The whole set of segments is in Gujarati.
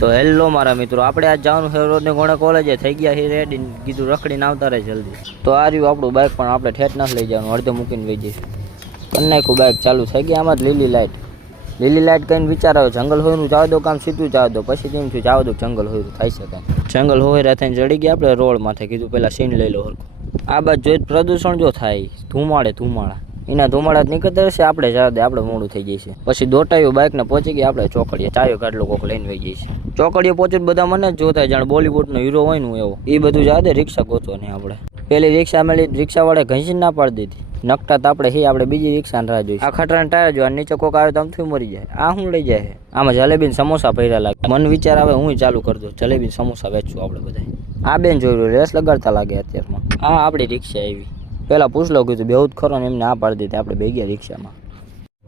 તો હેલો મારા મિત્રો, આપણે આજ જવાનું છે રોડને ગોણે કોલેજે થઈ ગયા છે રેડી. કીધું રખડીને આવતા રહે જલ્દી. તો આ રહ્યું આપણું બાઇક, પણ આપણે ઠેઠ નથી લઈ જવાનું, અડધે મૂકીને વહી જઈશું. કરી નાખ્યું બાઇક ચાલુ થઈ ગયા. આમાં જ લીલી લાઇટ કહીને વિચાર આવે જંગલ હોયનું જવા દો, કામ સીધું જવા દો. પછી તેમ થયું જવા દો, જંગલ હોયરું થાય છે કાંઈ. જંગલ હોય થઈને ચડી ગયા આપણે રોડ માથે. કીધું પહેલાં સીન લઈ લો હરખું. આ બાદ જોઈ પ્રદૂષણ જો થાય, ધુમાડા એના ધુમાડા જ નીકળતા રહેશે. આપણે જવા દે, આપણે મોડું થઈ જાય છે. પછી દોટાયું બાઇકને પહોંચી ગયા આપણે ચોકડીએ. ચાયો ગાડલો કોક લઈને વહી જાય છે. ચોકડીએ પહોંચી બધા મને જ જોતા જાણે બોલીવુડનો હીરો હોય ને એવો. એ બધું જવા દે, રિક્ષા ગોતો નહીં આપણે. પેલી રિક્ષા મળી, રિક્ષાવાળે ઘસીને ના પાડી દીધી. નકટા તો આપણે બીજી રિક્ષાને રાહ જોઈ. આ ખટરાના ટાયર જો નીચે કોક આવે તો આમથી મરી જાય. આ શું લઈ જાય? આમાં જલેબી સમોસા ભર્યા લાગે. મન વિચાર આવે હું ચાલુ કરી દઉં, જલેબી સમોસા વેચશું આપણે બધા. આ બેન જોયું રેસ લગાડતા લાગે અત્યારમાં. હા, આપણી રિક્ષા આવી. પેલા પૂછ લો, કીધું બેહું જ ખરો ને, એમને આ પાડી દીધી. આપણે બે ગયા રિક્ષામાં.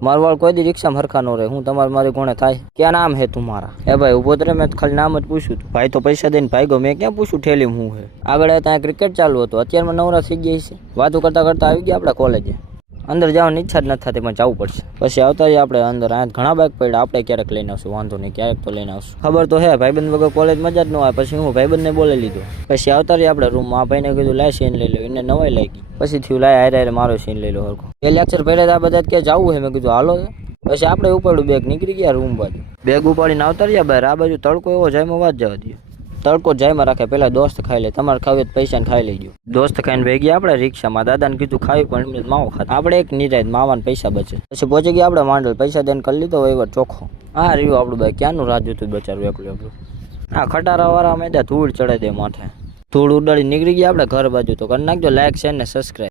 મારું વાળ કોઈ દી રિક્ષામાં હરખા ન રહે. હું તમારે મારી કોણે થાય? ક્યાં નામ હે તમારા? એ ભાઈ ઉભો તો રે, મેં ખાલી નામ જ પૂછ્યું હતું. ભાઈ તો પૈસા દઈને ભાઈ ગયો. મેં ક્યાં પૂછ્યું ઠેલી હું હે? આગળ ત્યાં ક્રિકેટ ચાલુ હતું. અત્યારમાં નવરા થઈ ગઈ છે. વાતો કરતા આવી ગયા આપણે કોલેજે. અંદર જવાની ઈચ્છા જ નથી થતી, પણ જવું પડશે. પછી આવતા જ આપણે અંદર. અહીંયા ઘણા બાઇક પડ્યા. આપણે ક્યારેક લઈને આવશું, વાંધો નહીં, ક્યારેક તો લઈને આવશું. ખબર તો હે ભાઈબંધ વગર કોલેજ મજા જ ન આવે. પછી હું ભાઈબંધને બોલે લીધો. પછી આવતા રહી આપણે રૂમમાં. આ ભાઈને કીધું લાય સીન લઈ લો. એને નવાઈ લાગી. પછી થયું લાય હારે મારો સીન લઈ લો હરખો. એ લેક્ચર પડ્યા આ બધા કે જવું હે. મેં કીધું હાલો. પછી આપણે ઉપાડ્યું બેગ, નીકળી ગયા રૂમ બાજુ. બેગ ઉપાડીને આવતા રહ્યા બહાર. આ બાજુ તડકો એવો જાયમાં વાત જવા દે. તડકો જાયમાં રાખે. પેલા દોસ્ત ખાઈ લે. તમારે ખાવી તો પૈસાને ખાઈ લેજો. દોસ્ત ખાઈને ભેગી ગયા આપણે રિક્ષામાં. દાદાને કીધું ખાવી, પણ એમને માવો ખાતા. આપણે એક નિરાય માવાના પૈસા બચે. પછી પહોંચી ગયા આપણે માંડલ. પૈસા દઈને કરી લીધો વહીવટ ચોખ્ખો. હા રહ્યું આપણું ભાઈ. ક્યાંનું રાહ જોતું બચારું એકલું. હા, ખટારાવાળા મેં ધૂળ ચડાવી દે માથે. ધૂળ ઉડાડી નીકળી ગયા આપણે ઘર બાજુ. તો કરી નાખજો લાઈક, શેર ને સબસ્ક્રાઈબ.